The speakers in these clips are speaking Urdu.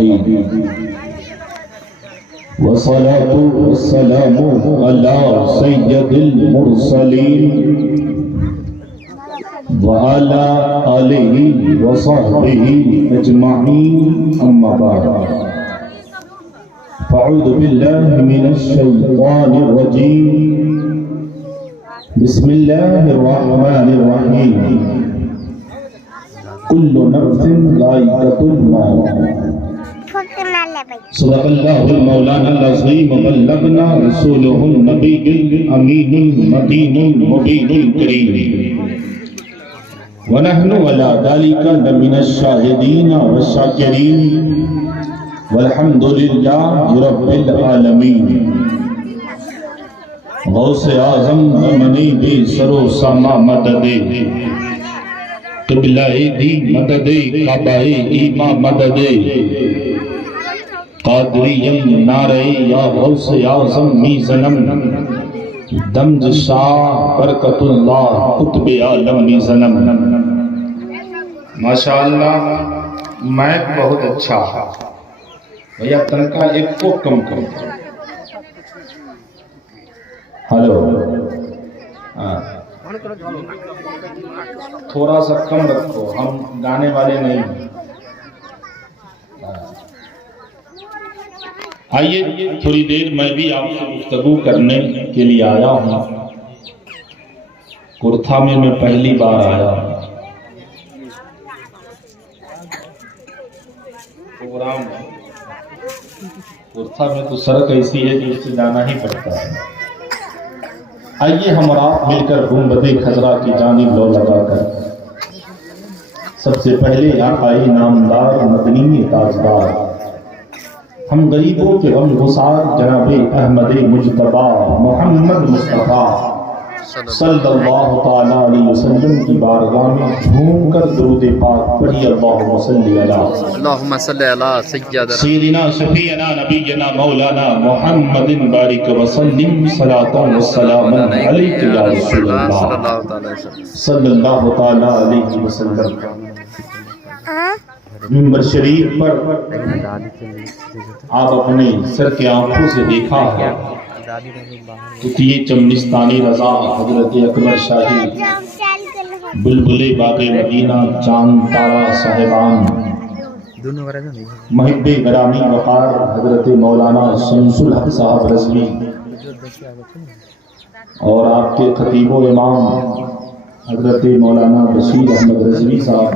الرحيم والصلاة والسلام على سيد المرسلين وعلى آله وصحبه أجمعين أما بعد فأعوذ بالله من الشيطان الرجيم بسم الله الرحمن الرحيم كل نفس ذائقة الموت صدق الله المولانا العظيم وبلغنا رسوله النبي الأمين المتين المبين الكريم ونحن على ذلك لمن الشاهدين والشاكرين والحمد لله رب العالمين غوث اعظم منی بھی سرو ساما مدد قبلہ دی مدد کعبہ ایما مدد قادریم نعرہ یا غوث اعظم میزنم دمج شاہ برکت اللہ قطب عالم میزنم. ماشاءاللہ مائک بہت اچھا ہے بھیا، تنکا ایک کو کم کرو. ہلو تھوڑا سا کم رکھو، ہم گانے والے نہیں ہیں. آئیے تھوڑی دیر میں بھی آپ سے گفتگو کرنے کے لیے آیا ہوں. کرتھا میں پہلی بار آیا ہوں. پروگرام کرتھا میں تو سڑک ایسی ہے کہ اس سے جانا ہی پڑتا ہے. آئیے ہم اور آپ مل کر گنبد خضرا کی جانب لو لگا کر سب سے پہلے آقائی نامدار مدنی تاجدار ہم غریبوں کے غم گسار جناب احمد مجتبی محمد مصطفیٰ صلی اللہ تعالیٰ علیہ وسلم کی بارگاہ میں جھوم کر درود پاک پڑھی. اللہم صلی علی سیدنا شفیعنا نبینا مولانا محمد بارک وسلم صلاۃ وسلام علیک یا رسول اللہ صلی اللہ تعالیٰ علیہ وسلم. منبر شریف پر آپ اپنے سر کے آنکھوں سے دیکھا ہے یہ چمنستانی رضا حضرت اکبر شاہی بلبل باغ مدینہ چاند تارا صاحبان محب گرامی وقار حضرت مولانا شمس الحق صاحب رضوی اور آپ کے خطیب و امام حضرت مولانا بشیر احمد رضوی صاحب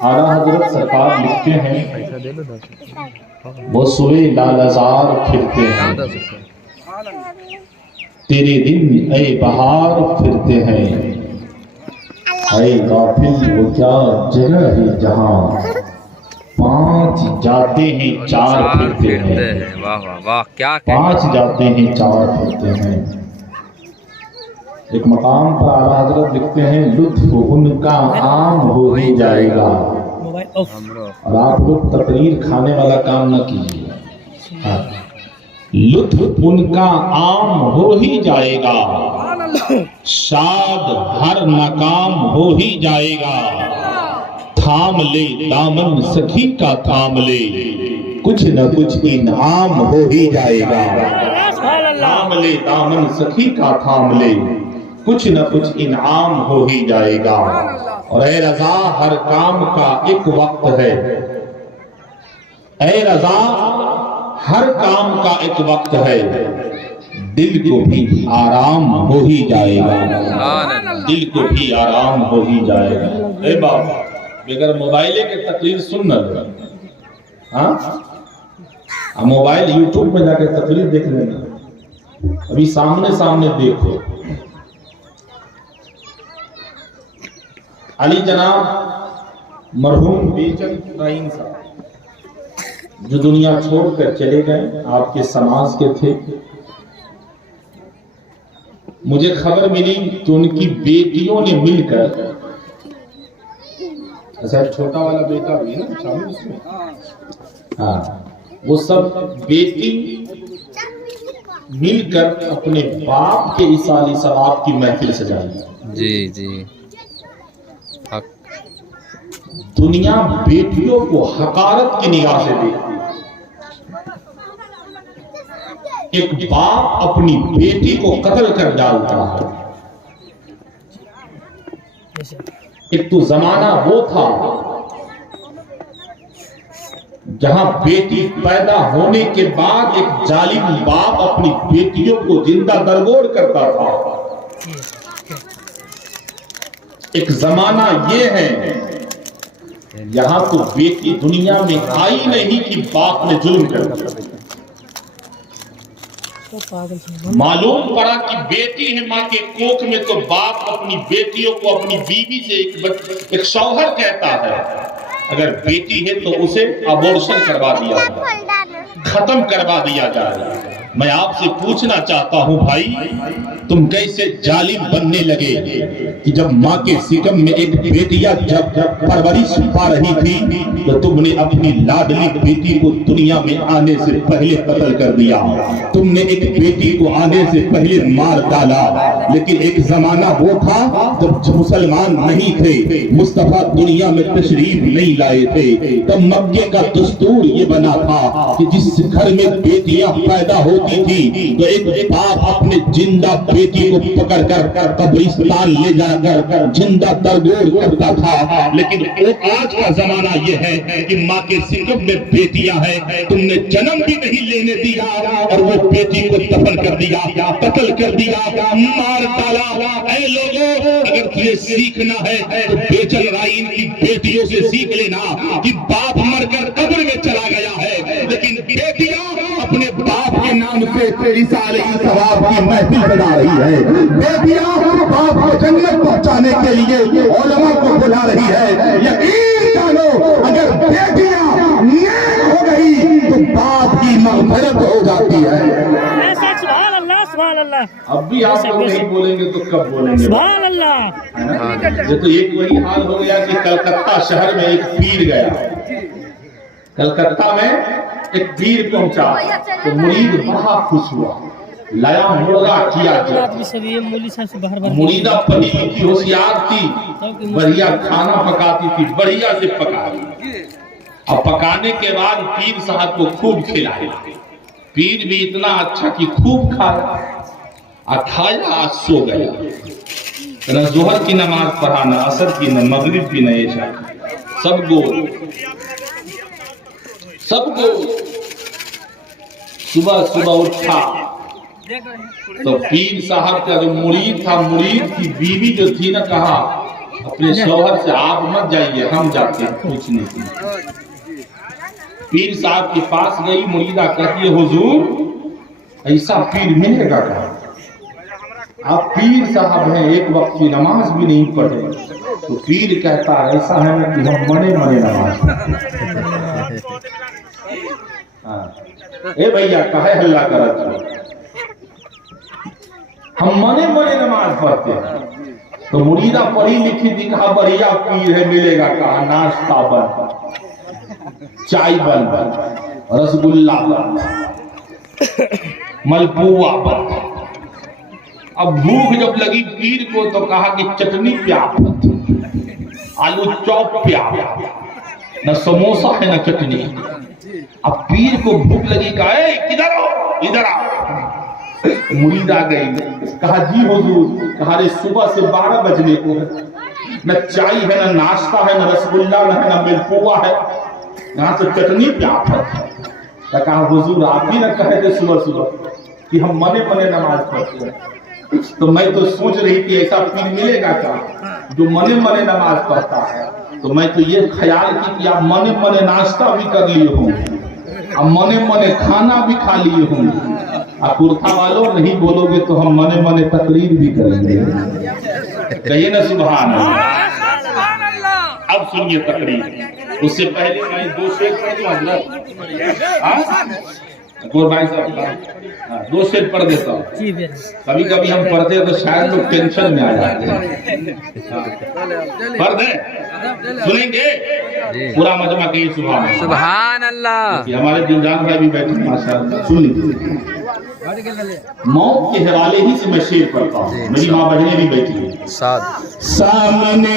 اعلیٰ حضرت سرکار لکھتے ہیں وہ سوئے لالزار پھرتے ہیں تیرے دن اے بہار پھرتے ہیں اے غافل وہ کیا جگہ ہے جہاں پانچ جاتے ہیں چار پھرتے ہیں. پانچ جاتے ہیں چار پھرتے ہیں. ایک مقام پر اعلیٰ حضرت لکھتے ہیں لطف ان کا عام ہو ہی جائے گا. اور آپ لوگ تقریر کھانے والا کام نہ کیجیے. لطف ان کا عام ہو ہی جائے گا، شاد ہر ناکام ہو ہی جائے گا. تھام لے دامن سخی کا تھام لے، کچھ نہ کچھ انعام ہو ہی جائے گا. تھام لے دامن سخی کا تھام لے، کچھ نہ کچھ انعام ہو ہی جائے گا. اور اے رضا ہر کام کا ایک وقت ہے، اے رضا ہر کام کا ایک وقت ہے. دل کو بھی آرام ہو ہی جائے گا، دل کو بھی آرام ہو ہی جائے گا. اے باپ بغیر موبائلے کے تقریر سننا لگا. ہاں موبائل یوٹیوب میں جا کے تقریر دیکھ لینا، ابھی سامنے سامنے دیکھو. علی جناب مرحوم بیچن ابراہیم صاحب جو دنیا چھوڑ کر چلے گئے، آپ کے سماج کے تھے. مجھے خبر ملی کہ ان کی بیٹیوں نے مل کر، ایسا چھوٹا والا بیٹا بھی ہے نا شامل اس میں، ہاں وہ سب بیٹی مل کر اپنے باپ کے اصالی ثواب کی محفل سجائی. جی جی دنیا بیٹیوں کو حقارت کی نگاہ سے دیکھتی ہے۔ ایک باپ اپنی بیٹی کو قتل کر ڈالتا ہے۔ ایک تو زمانہ وہ تھا جہاں بیٹی پیدا ہونے کے بعد ایک ظالم باپ اپنی بیٹیوں کو زندہ درگور کرتا تھا۔ ایک زمانہ یہ ہے یہاں تو بیٹی دنیا میں آئی نہیں کہ باپ نے ظلم کر دیا۔ معلوم پڑا کہ بیٹی ہے ماں کے کوکھ میں تو باپ اپنی بیٹیوں کو اپنی بیوی سے ایک شوہر کہتا ہے۔ اگر بیٹی ہے تو اسے ابورشن کروا دیا جائے، ختم کروا دیا جائے۔ میں آپ سے پوچھنا چاہتا ہوں بھائی، تم کیسے ظالم بننے لگے کہ جب ماں کے سکم میں ایک بیٹیاں جب پرورش پا رہی تھی تو تم نے اپنی لاڈلی بیٹی کو دنیا میں آنے سے پہلے قتل کر دیا۔ تم نے ایک بیٹی کو آنے سے پہلے مار ڈالا۔ لیکن ایک زمانہ وہ تھا جب مسلمان نہیں تھے، مصطفیٰ دنیا میں تشریف نہیں لائے تھے، تب مکے کا دستور یہ بنا تھا کہ جس گھر میں بیٹیاں پیدا ہوتی تھی تو ایک باپ اپنے زندہ بیٹی کو پکڑ کر قبرستان لے جا کر زندہ درگور کرتا تھا۔ لیکن آج کا زمانہ یہ ہے کہ ماں کے سکم میں بیٹیاں ہیں، تم نے جنم بھی نہیں لینے دیا اور وہ بیٹی کو دفن کر دیا، قتل کر دیا، مار ڈالا۔ اے لوگوں، اگر تمہیں سیکھنا ہے تو بیچل رائن کی بیٹیوں سے سیکھ لینا کہ باپ مر کر قبر میں چلا گیا ہے، لیکن بیٹیاں اپنے باپ کے نام سے رسالے کی ثواب کی محفل بنا رہی ہے۔ بیٹیاں باپ کو جنت پہنچانے کے لیے علماء کو بلا رہی ہے۔ یقین جانو اگر بیٹیاں نیک ہو گئی تو باپ کی مغفرت ہو جاتی ہے۔ سبحان اللہ، سبحان اللہ۔ اب بھی آپ لوگ نہیں بولیں گے تو کب بولیں گے؟ سبحان اللہ۔ یہ تو ایک وہی حال ہو گیا کہ کلکتہ شہر میں ایک پیر گیا، کلکتہ میں ایک پیر پہنچا تو مرید بڑا خوش ہوا، لایا مرغا کیا گیا۔ مریدہ پڑھی لکھی ہوشیار تھی، بڑھیا کھانا پکاتی تھی، بڑھیا سے پکائی، اور پکانے کے بعد پیر صاحب کو خوب کھلایا۔ پیر بھی اتنا اچھا کہ خوب کھایا، کھایا سو گیا۔ نہ ظہر کی نماز پڑھا، نہ عصر کی، نہ مغرب کی، نہ عشاء کی، سب گول سب کو۔ صبح صبح اٹھا تو پیر صاحب کا جو مرید تھا، مرید کی بیوی جو تھی نا، کہا اپنے شوہر سے آپ مت جائیے، ہم جاتے ہیں پوچھنے کے لیے۔ پیر صاحب کے پاس گئی، مریدہ کہتی ہے حضور ایسا پیر ملے گا کہاں؟ آپ پیر صاحب ہیں، ایک وقت کی نماز بھی نہیں پڑھے۔ تو پیر کہتا ہے ایسا ہے نا کہ ہم منے منے نماز پڑھتے۔ اے بھیا کہے ہلا کرت ہو، ہم منے منے نماز پڑھتے ہیں۔ تو مریدہ پڑھی لکھی تھی، کہا بڑھیا پیر ہے، ملے گا کہا ناشتہ بند، چائے بند، رسگلہ بند، ملپوا بند۔ اب بھوک جب لگی پیر کو تو کہا کہ چٹنی پیا، آلو چوپ پیا، نہ سموسا ہے نہ چٹنی۔ اب پیر کو بھوک لگی، کہا اے کدھر ہو، ادھر آ۔ مرید آ گئی، کہا جی حضور، کہا رے صبح سے 12 بجنے کو ہے، نہ چائے ہے نہ ناشتہ ہے، نہ رسگلہ ہے نہ ملپوا ہے، یہاں تو چٹنی پیاپ ہے۔ کہا حضور آپ بھی نہ کہے تھے صبح صبح کہ ہم منے منے نماز پڑھتے ہیں، تو میں تو سوچ رہی تھی ایسا پیر ملے گا کیا جو منے منے نماز پڑھتا ہے۔ تو میں تو یہ خیال کی کہ آپ منے منے ناشتہ بھی کر لیے ہوں، آپ منے منے کھانا بھی کھا لیے ہوں۔ آپ کورتھا والوں نہیں بولو گے تو ہم منے منے تقریر بھی کریں گے، کہیے نا سبحان اللہ۔ اب سنیے تقریر، اس سے پہلے میں 2 شعر پڑھ دوں حضرت، گور بھائی صاحب 2 شعر پڑھ دیتا ہوں۔ کبھی کبھی ہم پڑھتے ہیں تو شاید لوگ ٹینشن میں آ جاتے ہیں۔ پڑھ دیں، سنیں گے پورا مجمع کی سبحان اللہ۔ ہمارے دلجان بھائی بھی بیٹھے ہیں ماشاءاللہ، سن لیجیے۔ موت کے حوالے ہی سے میں شعر پڑھتا ہوں، میری ماں بہنیں بھی بیٹھی ہیں۔ ساتھ سامنے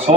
100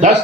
10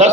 10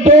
2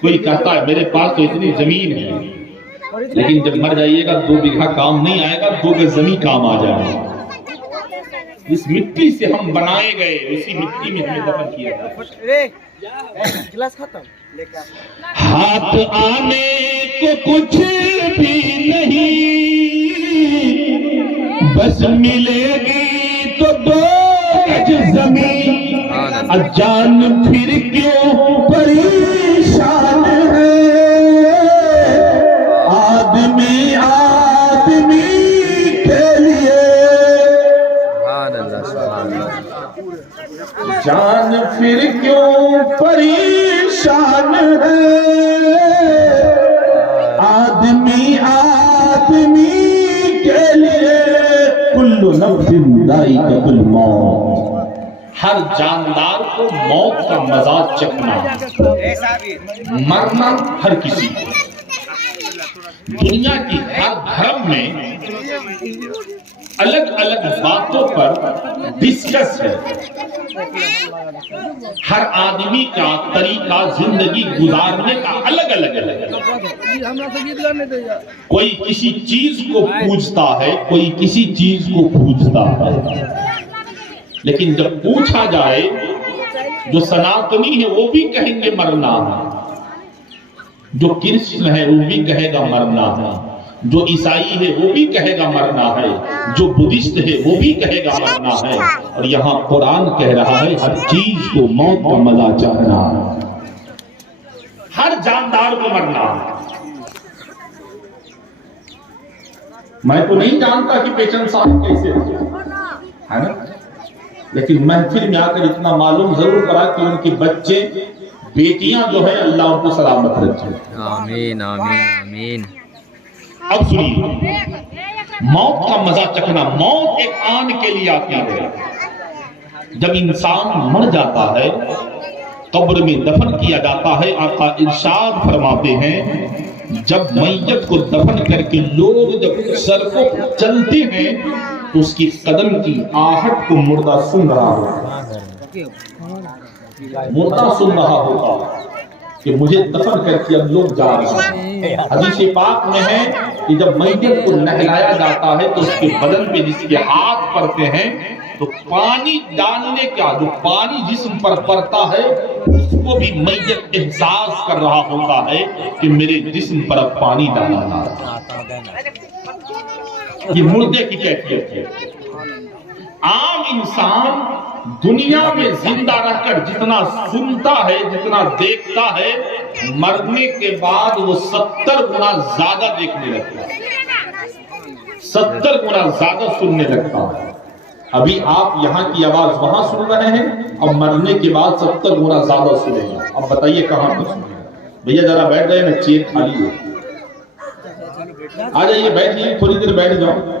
کوئی کہتا ہے میرے پاس تو اتنی زمین ہے، لیکن جب مر جائیے گا 2 بیگھہ کام نہیں آئے گا، 2 گز زمین کام آ جائے گا۔ اس مٹی سے ہم بنائے گئے، اسی مٹی میں ہمیں دفن کیا جائے۔ ہاتھ آنے کو کچھ بھی نہیں، بس ملے گی تو 2 گز زمین، جان پھر کیوں پریشان ہے، آدمی آدمی کے لیے، جان پھر کیوں پریشان ہے، آدمی آدمی کے لیے، کل نفس ذائقۃ الموت، ہر جاندار کو موت کا مزہ چکھنا، مرنا ہر کسی کو۔ دنیا کی ہر دھرم میں الگ الگ باتوں پر ڈسکس ہے، ہر آدمی کا طریقہ زندگی گزارنے کا الگ الگ ہے۔ کوئی کسی چیز کو پوجتا ہے، کوئی کسی چیز کو پوجتا ہے، لیکن جب پوچھا جائے جو سناتنی ہے وہ بھی کہیں گے مرنا ہے، جو کرسچن ہے وہ بھی کہے گا مرنا ہے، جو عیسائی ہے وہ بھی کہے گا مرنا ہے، جو بدھسٹ ہے وہ بھی کہے گا مرنا ہے، اور یہاں قرآن کہہ رہا ہے ہر چیز کو موت کا مزہ چکھنا ہے، ہر جاندار کو مرنا ہے۔ میں تو نہیں جانتا کہ پیشن صاحب کیسے ہے نا، لیکن محفل میں آ کر اتنا معلوم ضرور کرا کہ ان کے بچے بیٹیاں جو ہیں اللہ ان کو سلامت رکھے۔ آمین آمین آمین۔ اب سنیے، موت کا مزہ چکھنا، موت ایک آن کے لیے آتی ہے۔ جب انسان مر جاتا ہے، قبر میں دفن کیا جاتا ہے، آقا ارشاد فرماتے ہیں جب میت کو دفن کر کے لوگ جب سر کو چلتے ہیں تو اس کی قدم کی آہٹ کو مردہ سن رہا ہوتا ہے، مردہ سن رہا ہوتا کہ مجھے دفن کر کے اب لوگ جا رہے ہیں۔ حدیث پاک میں ہے کہ جب میت کو نہلایا جاتا ہے تو اس کے بدن پہ جس کے ہاتھ پڑتے ہیں تو پانی ڈالنے کا جو پانی جسم پر پڑتا ہے اس کو بھی میت احساس کر رہا ہوتا ہے کہ میرے جسم پر اب پانی ڈالا ہے۔ یہ مردے کی کیفیت ہے۔ عام انسان دنیا میں زندہ رہ کر جتنا سنتا ہے، جتنا دیکھتا ہے، مرنے کے بعد وہ 70 گنا زیادہ دیکھنے لگتا ہے، 70 گنا زیادہ سننے لگتا ہے۔ ابھی آپ یہاں کی آواز وہاں سن رہے ہیں، اب مرنے کے بعد 70 گنا زیادہ سنیں گے۔ اب بتائیے کہاں پر سنیں گے؟ بھیا ذرا بیٹھ گئے نا، چیئر خالی ہے، آ جائیے بیٹھیے، تھوڑی دیر بیٹھ جاؤ۔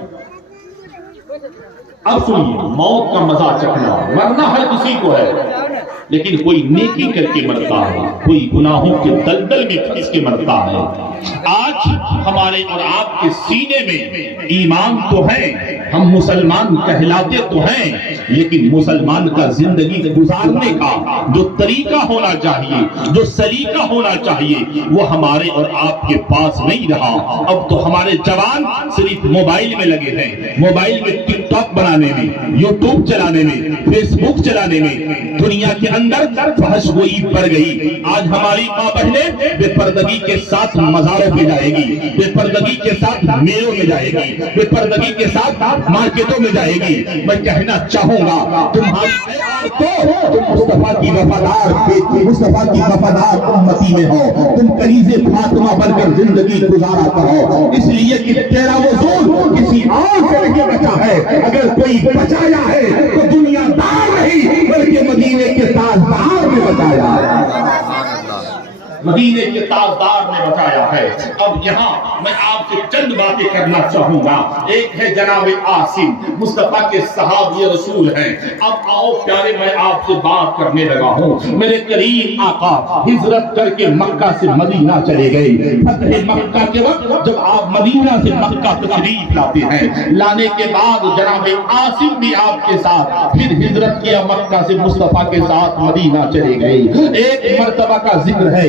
اب سنیے، موت کا مزہ چکھنا، مرنا ہر کسی کو ہے، لیکن کوئی نیکی کر کے مرتا ہے، کوئی گناہوں کے دلدل میں پھنس کے مرتا ہے۔ آج ہمارے اور آپ کے سینے میں ایمان تو ہے، ہم مسلمان کہلاتے تو ہیں، لیکن مسلمان کا زندگی گزارنے کا جو طریقہ ہونا چاہیے، جو سلیقہ ہونا چاہیے، وہ ہمارے اور آپ کے پاس نہیں رہا۔ اب تو ہمارے جوان صرف موبائل میں لگے ہیں، موبائل میں ٹک ٹاک بنانے میں، یوٹیوب چلانے میں، فیس بک چلانے میں، دنیا کے اندر فحش گوئی بڑھ گئی۔ آج ہماری ماں بہنیں بے پردگی کے ساتھ مزاروں پہ جائے گی، بے پردگی کے ساتھ میلوں میں جائے گی، بے پردگی کے ساتھ مارکیٹوں میں جائے گی۔ میں کہنا چاہوں گا تمہاری مصطفیٰ کی وفادار بیٹی، مصطفیٰ کی وفادار امتی میں ہو، تم کنیز فاطمہ بن کر زندگی گزارا کرو، اس لیے کہ تیرا وصول کسی اور سے نہیں بچا ہے۔ اگر کوئی بچایا ہے تو دنیا دار نہیں بلکہ مدینے کے تاجدار میں بچایا ہے، مدینے کے تاجدار نے بتایا ہے۔ اب یہاں میں آپ سے چند باتیں کرنا چاہوں گا۔ ایک ہے جناب عاصم، مصطفیٰ کے صحابی رسول ہیں۔ اب آؤ پیارے، میں آپ سے بات کرنے لگا ہوں۔ میرے کریم آقا ہجرت کر کے مکہ سے مدینہ چلے گئے۔ فتح مکہ کے وقت جب آپ مدینہ سے مکہ تشریف لاتے ہیں، لانے کے بعد جناب عاصم بھی آپ کے ساتھ پھر ہجرت کیا، مکہ سے مصطفیٰ کے ساتھ مدینہ چلے گئے۔ ایک مرتبہ کا ذکر ہے،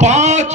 5